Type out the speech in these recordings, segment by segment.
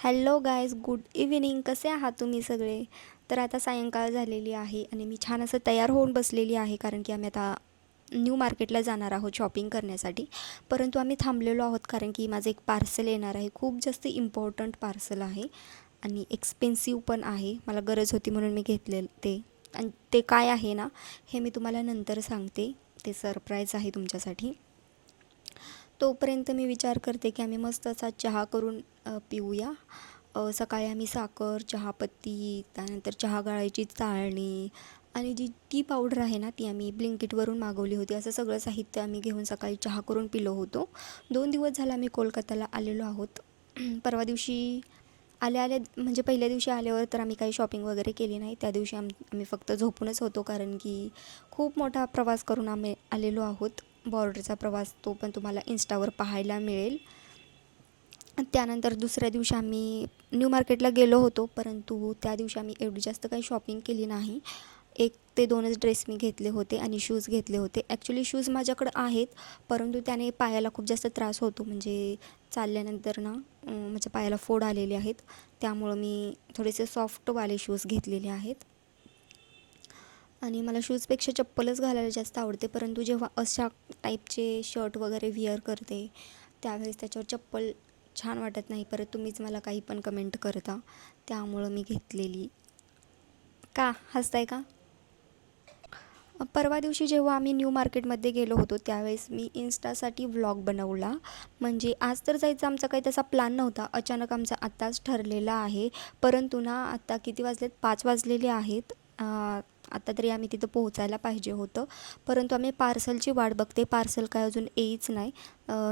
Hello guys, good evening. कसे आहात तुम्ही सगळे? तर आता सायंकाळ झालेली आहे आणि मी छान असं तयार होऊन बसलेली आहे, कारण की आम्ही आता न्यू मार्केटला जाणार आहोत शॉपिंग करण्यासाठी. परंतु आम्ही थांबलेलो आहोत कारण की माझं एक पार्सल येणार आहे. खूप जास्त इम्पॉर्टंट पार्सल आहे आणि एक्सपेन्सिव्ह पण आहे. मला गरज होती म्हणून मी घेतलेलं ते. आणि ते काय आहे ना, हे मी तुम्हाला नंतर सांगते. ते सरप्राईज आहे तुमच्यासाठी. तोपर्यंत मी विचार करते की आम्ही मस्त असा चहा करून पिऊया. सकाळी आम्ही साखर, चहापत्ती, त्यानंतर चहा गाळायची चाळणी आणि जी टी पावडर आहे ना, ती आम्ही ब्लिंकिटवरून मागवली होती. असं सगळं साहित्य आम्ही घेऊन सकाळी चहा करून पिलो होतो. 2 दिवस झाला आम्ही कोलकात्याला आलेलो आहोत. परवा दिवशी आल्या आल्या म्हणजे पहिल्या दिवशी आल्यावर तर आम्ही काही शॉपिंग वगैरे केली नाही. त्या दिवशी आम्ही फक्त झोपूनच होतो, कारण की खूप मोठा प्रवास करून आम्ही आलेलो आहोत. बॉर्डरचा प्रवास तो पण तुम्हाला इंस्टावर पाहायला मिळेल. त्यानंतर दुसऱ्या दिवशी आम्ही न्यू मार्केटला गेलो होतो, परंतु त्या दिवशी आम्ही एवढी जास्त काही शॉपिंग केली नाही. 1 ते 2च ड्रेस मी घेतले होते आणि शूज घेतले होते. ॲक्च्युली शूज माझ्याकडं आहेत, परंतु त्याने पायाला खूप जास्त त्रास होतो. म्हणजे चालल्यानंतर ना माझ्या पायाला फोड आलेले आहेत. त्यामुळं मी थोडेसे सॉफ्टवाले शूज घेतलेले आहेत आणि मला शूजपेक्षा चप्पलच घालायला जास्त आवडते. परंतु जेव्हा अशा टाईपचे शर्ट वगैरे विअर करते त्यावेळेस त्याच्यावर चप्पल छान वाटत नाही. परत तुम्हीच मला काही पण कमेंट करता, त्यामुळं मी घेतलेली. का हसताय का? परवा दिवशी जेव्हा आम्ही न्यू मार्केटमध्ये गेलो होतो त्यावेळेस मी इन्स्टासाठी व्लॉग बनवला. म्हणजे आज तर जायचा आमचा काही तसा प्लॅन नव्हता. अचानक आमचा आत्ताच ठरलेला आहे. परंतु ना आता किती वाजलेत? 5 वाजलेले आहेत. आता तरी आम्ही तिथं पोहोचायला पाहिजे होतं. परंतु आम्ही पार्सलची वाट बघते. पार्सल काय अजून येईच नाही.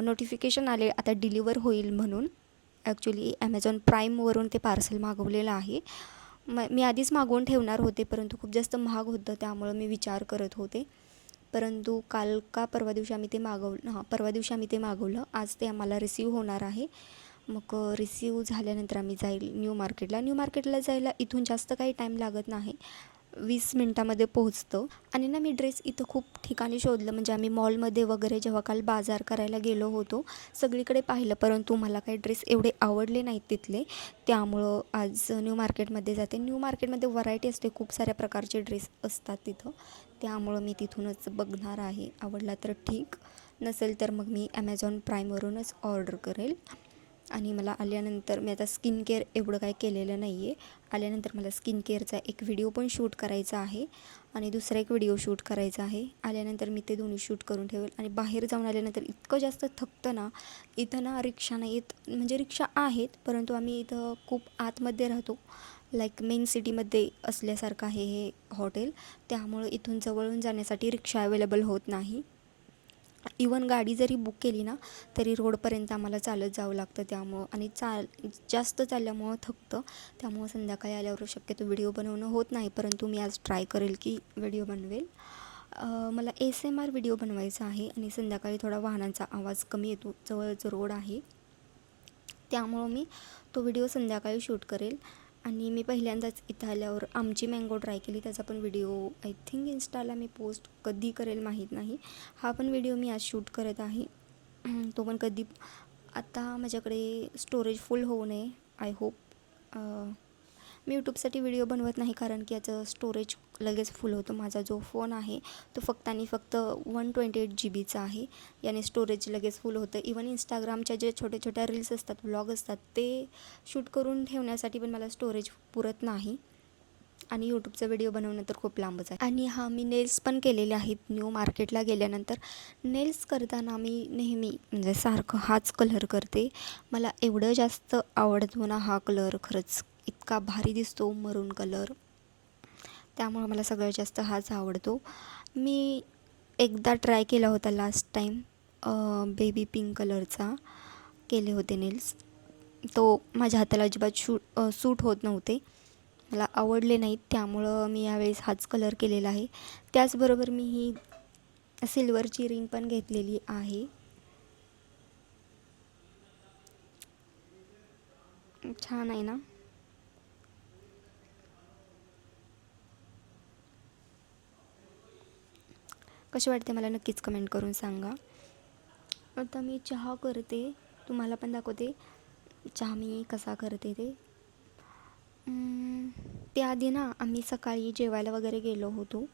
नोटिफिकेशन आले आता डिलिव्हर होईल म्हणून. ॲक्च्युली ॲमेझॉन प्राईमवरून ते पार्सल मागवलेलं आहे. मी आधीच मागवून ठेवणार होते, परंतु खूप जास्त महाग होतं, त्यामुळं मी विचार करत होते. परंतु काल का परवा दिवशी आम्ही ते मागवलं. परवा दिवशी आम्ही ते मागवलं. आज ते आम्हाला रिसीव होणार आहे. मग रिसीव झाल्यानंतर आम्ही जाईल न्यू मार्केटला. न्यू मार्केटला जायला इथून जास्त काही टाईम लागत नाही. 20 मिनटामध्ये पोहोचतं. आणि ना मी ड्रेस इथं खूप ठिकाणी शोधलं. म्हणजे आम्ही मॉलमध्ये वगैरे जेव्हा काल बाजार करायला गेलो होतो सगळीकडे पाहिलं, परंतु मला काही ड्रेस एवढे आवडले नाहीत तिथले. त्यामुळं आज न्यू मार्केटमध्ये जाते. न्यू मार्केटमध्ये व्हरायटी असते, खूप साऱ्या प्रकारचे ड्रेस असतात तिथं. त्यामुळं मी तिथूनच बघणार आहे. आवडला तर ठीक, नसेल तर मग मी ॲमेझॉन प्राईमवरूनच ऑर्डर करेल. आणि मला आल्यानंतर मी आता स्किन केअर एवढं काय केलेलं नाही आहे. आल्यानंतर मला स्किन केअरचा एक व्हिडिओ पण शूट करायचा आहे आणि दुसरा एक व्हिडिओ शूट करायचा आहे. आल्यानंतर मी ते दोन्ही शूट करून ठेवेल. आणि बाहेर जाऊन आल्यानंतर इतकं जास्त थकतं ना. इथं ना रिक्षा नाही येत, म्हणजे रिक्षा आहेत, परंतु आम्ही इथं खूप आतमध्ये राहतो. लाईक मेन सिटीमध्ये असल्यासारखं आहे हे हॉटेल. त्यामुळं इथून जवळून जाण्यासाठी रिक्षा अवेलेबल होत नाही. इवन गाडी जरी बुक केली ना तरी रोडपर्यंत आम्हाला चालत जावं लागतं. त्यामुळं आणि जास्त चालल्यामुळं थकतं. त्यामुळं संध्याकाळी आल्यावर शक्यतो व्हिडिओ बनवणं होत नाही, परंतु मी आज ट्राय करेल की व्हिडिओ बनवेल. मला ASMR व्हिडिओ बनवायचा आहे आणि संध्याकाळी थोडा वाहनांचा आवाज कमी येतो, जवळच रोड आहे, त्यामुळं मी तो व्हिडिओ संध्याकाळी शूट करेल. आणि मी पहिल्यांदाच इथं आल्यावर आमची मँगो ट्राय केली, त्याचा पण व्हिडिओ आय थिंक इंस्टाला मी पोस्ट कधी करेल माहीत नाही. हा पण व्हिडिओ मी आज शूट करत आहे. तो पण कधी, आता माझ्याकडे स्टोरेज फुल होऊ नये, आय होप. मी यूट्यूबसाठी व्हिडिओ बनवत नाही, कारण की याचं स्टोरेज लगेच फुल होतं. माझा जो फोन आहे तो फक्त आणि फक्त 128 GBचा आहे. याने स्टोरेज लगेच फुल होतं. इवन इंस्टाग्रामच्या जे छोट्या छोट्या रील्स असतात, व्लॉग असतात, ते शूट करून ठेवण्यासाठी पण मला स्टोरेज पुरत नाही. आणि यूट्यूबचा व्हिडिओ बनवणं तर खूप लांबच आहे. आणि मी नेल्स पण केलेले आहेत न्यू मार्केटला गेल्यानंतर. नेल्स करताना मी नेहमी म्हणजे सारखं हाच कलर करते. मला एवढं जास्त आवडतो ना हा कलर, खरंच इतका भारी दिसतो, मरून कलर. त्यामुळं मला सगळ्यात जास्त हाच आवडतो. मी एकदा ट्राय केला होता लास्ट टाईम, बेबी पिंक कलरचा केले होते नेल्स. तो माझ्या हाताला अजिबात सूट होत नव्हते, मला आवडले नाहीत. त्यामुळं मी यावेळेस हाच कलर केलेला आहे. त्याचबरोबर मी ही सिल्वरची रिंग पण घेतलेली आहे. छान आहे ना. कशी वाटते मला नक्कीच कमेंट करून सांगा. आता मी चहा करते, तुम्हाला पण दाखवते. चहा मी कसा करते ते. त्याआधी ना आम्ही सकाळी जेवायला वगैरे गेलो होतो.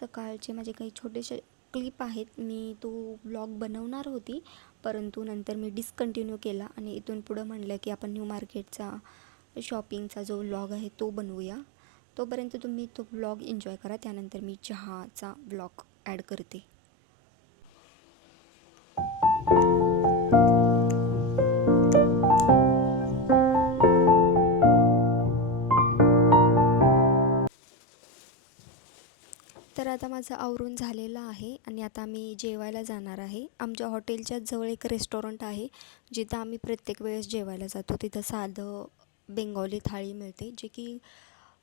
सकाळचे माझे काही छोटेसे क्लिप आहेत. मी तो व्लॉग बनवणार होती, परंतु नंतर मी डिस्कंटिन्यू केला आणि इथून पुढं म्हणलं की आपण न्यू मार्केटचा शॉपिंगचा जो व्लॉग आहे तो बनवूया. तोपर्यंत तुम्ही तो व्लॉग एन्जॉय करा. त्यानंतर मी चहाचा व्लॉग ॲड करते. तर आता माझं आवरून झालेलं आहे आणि आता आम्ही जेवायला जाणार आहे. आमच्या हॉटेलच्या जवळ एक रेस्टॉरंट आहे जिथं आम्ही प्रत्येक वेळेस जेवायला जातो. तिथं साधं बेंगॉली थाळी मिळते, जे की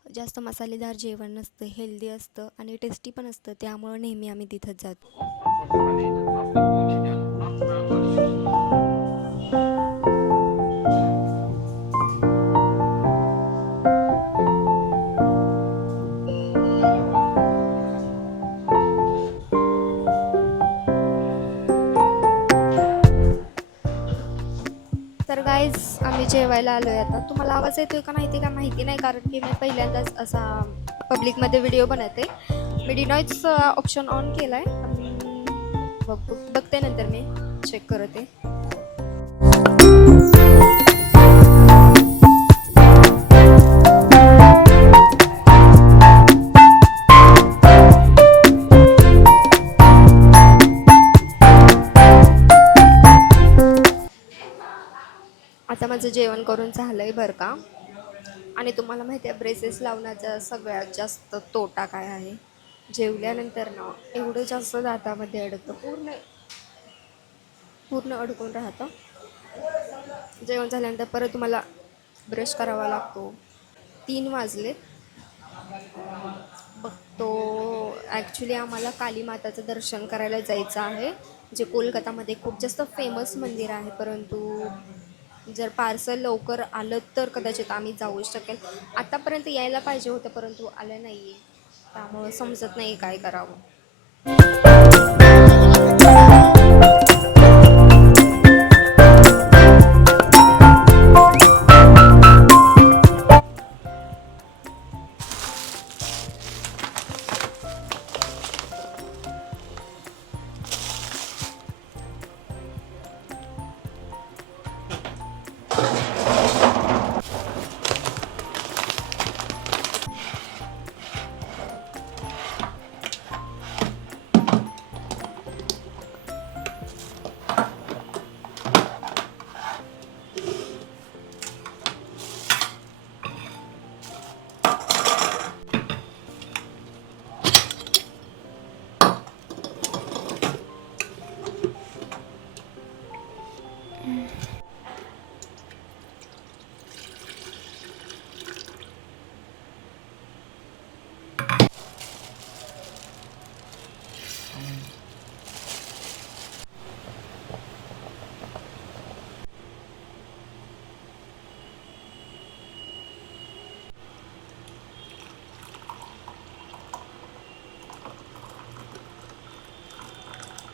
जास्त मसालेदार जेवण नसतं, हेल्दी असतं आणि टेस्टी पण असतं. त्यामुळं नेहमी आम्ही तिथंच जातो. तर गाईज आम्ही जेवायला आलो आहे. आता तुम्हाला आवाज येतोय का नाही ते का माहिती नाही, कारण की मी पहिल्यांदाच असा पब्लिकमध्ये व्हिडिओ बनवते. मी डिनॉईज ऑप्शन ऑन केला आहे. बघते नंतर मी चेक करते. आता माझं जेवण करून झालं आहे बरं का. आणि तुम्हाला माहिती आहे ब्रेसेस लावण्याचा सगळ्यात जास्त तोटा काय आहे? जेवल्यानंतर ना एवढं जास्त दातामध्ये अडकतं, पूर्ण पूर्ण अडकून राहतं. जेवण झाल्यानंतर परत तुम्हाला ब्रश करावा लागतो. 3 वाजले. बघतो. ॲक्च्युली आम्हाला कालीमाताचं दर्शन करायला जायचं आहे, जे कोलकातामध्ये खूप जास्त फेमस मंदिर आहे. परंतु जर पार्सल लवकर आलं तर कदाचित आम्ही जाऊ शकेल. आतापर्यंत यायला पाहिजे होतं, परंतु आलं नाही आहे. त्यामुळं समजत नाही काय करावं.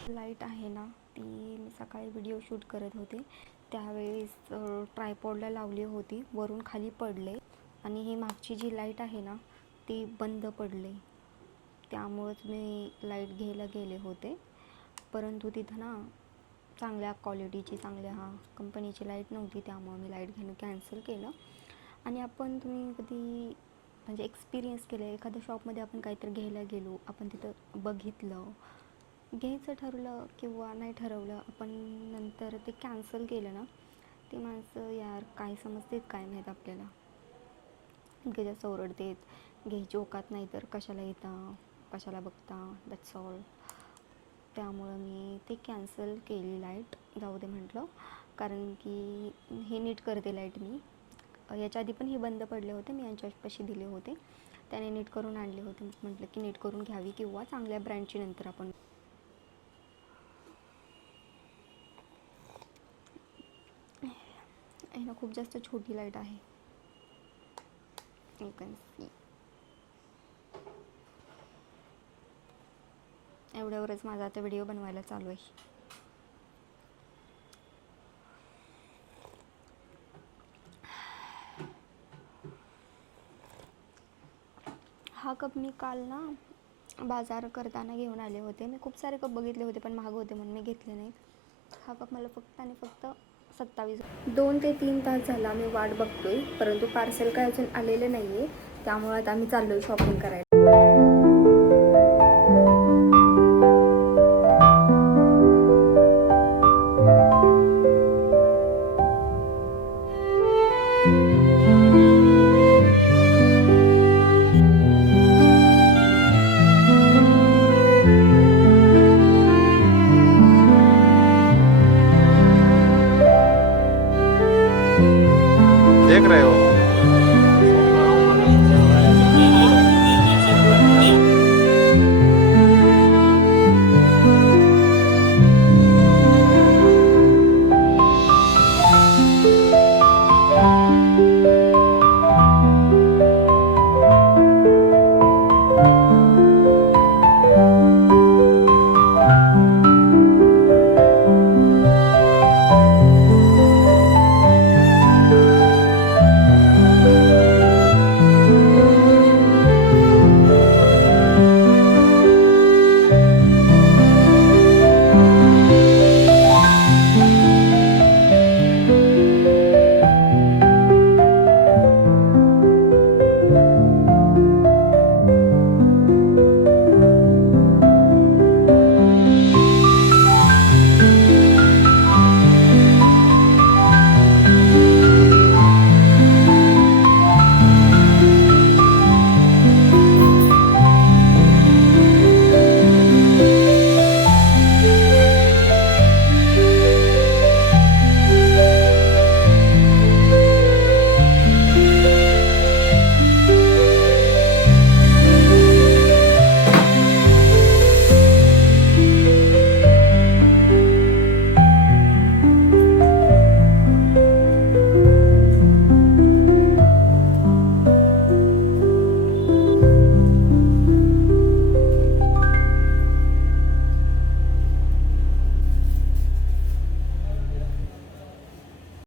लाईट आहे ना, ती मी सकाळी व्हिडिओ शूट करत होते त्यावेळेस ट्रायपॉडला लावली होती, वरून खाली पडले आणि ही मागची जी लाईट आहे ना ती बंद पडले. त्यामुळंच मी लाईट घ्यायला गेले होते, परंतु तिथं ना चांगल्या क्वालिटीची, चांगल्या कंपनीची लाईट नव्हती. त्यामुळे मी लाईट घेणं कॅन्सल केलं. आणि तुम्ही कधी म्हणजे एक्सपिरियन्स केलं आहे, एखाद्या शॉपमध्ये आपण काहीतरी घ्यायला गेलो, आपण तिथं बघितलं, घ्यायचं ठरवलं किंवा नाही ठरवलं, आपण नंतर ते कॅन्सल केलं ना, ते माणसं यार काय समजतात काय माहीत आपल्याला, इतके जास्त ओरडतात. घ्यायची औकात नाही तर कशाला येता, कशाला बघता, दॅट्स ऑल. त्यामुळं मी ते कॅन्सल केली लाईट, जाऊ दे म्हटलं. कारण की हे नीट करते लाईट मी. याच्या आधी पण हे बंद पडले होते, मी यांच्यापाशी दिले होते, त्याने नीट करून आणले होते. म्हटलं की नीट करून घ्यावी किंवा चांगल्या ब्रँडची नंतर आपण. ना खूप जास्त छोटी लाईट आहे, यू कॅन सी. एवढ्यावरच माझा आता व्हिडिओ बनवायला चालू आहे. हा कप मी काल ना बाजार करताना घेऊन आले होते. मी खूप सारे कप बघितले होते पण महाग होते म्हणून मी घेतले नाही. हा कप मला फक्त आणि फक्त 27. 2 ते 3 तास झाला मी वाट बघतोय, परंतु पार्सल काय अजून आलेलं नाही आहे. त्यामुळे आता आम्ही चाललो आहे शॉपिंग करायला. देख रहे हो